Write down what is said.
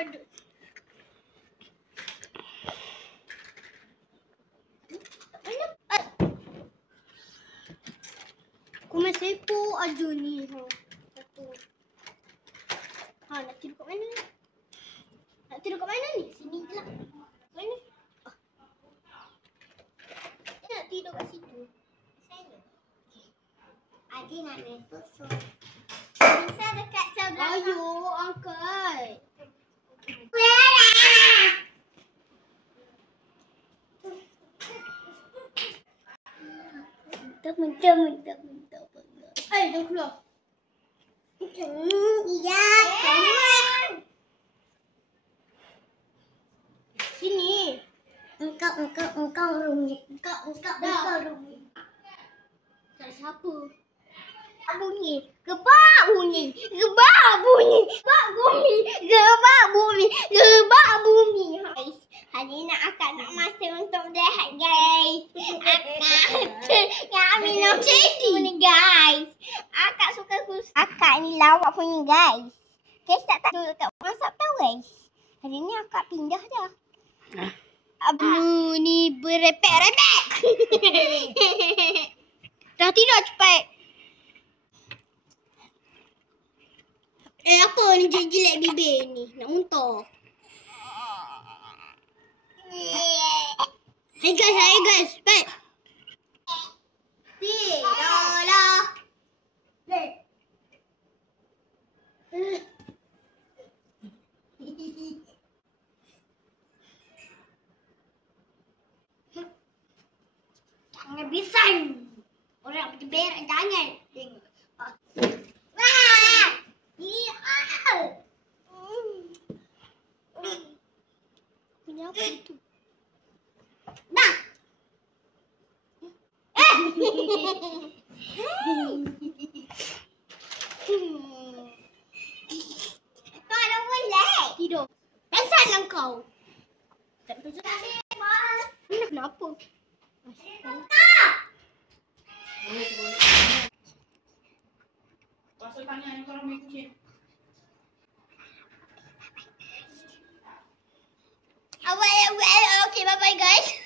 Aduh. Aku masih sepo aja ni. Satu. Nak tidur kat mana? Nak tidur kat mana ni? Sini je lah. Mana? Nak tidur kat situ. Saya. Adik nak main susu. Bisa dekat sebelah. Ayo, angkat. Mentah. Ayo, jangan keluar. Ya, jangan. Sini. Engkau rumit. Engkau rumit. Tak siapa? Bunyi. Gebak bunyi. Hari ni akak nak masa untuk rehat guys. Akak minum susu ni guys. Akak suka susu. Akak ni lawak punya guys. Guys tak tahu kat WhatsApp tau guys. Hari ni akak pindah dah. Abu ni berepek-repek. Dah tidur cepat. Apa ni jilat bibir ni? Nak muntah. Hai guys, cepat. Tidurlah. Jangan bising. Orang pergi berak jangan. Tengok. Punya apa itu? Dah. Kau dah boleh tidur. Pesanlah kau. Tak pesan. Ini kenapa? Pasal tanya yang korang main kucing. Okay, bye-bye guys.